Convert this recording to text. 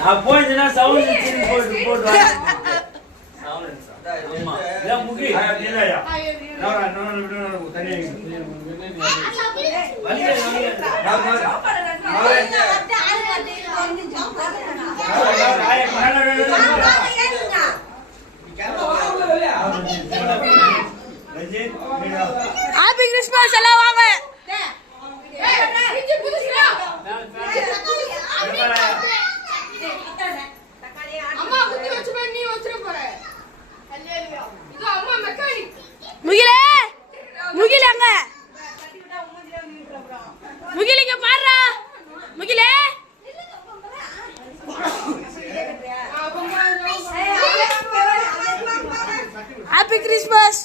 நான் போயிடுச்சுன்னா சவுண்ட் போட்டு முகி ஹாப்பி கிறிஸ்மஸ் எல்லாம் வாங்க. முகிலே முகிலங்க முகிலிங்க பாடுறா முகிலே. Happy Christmas.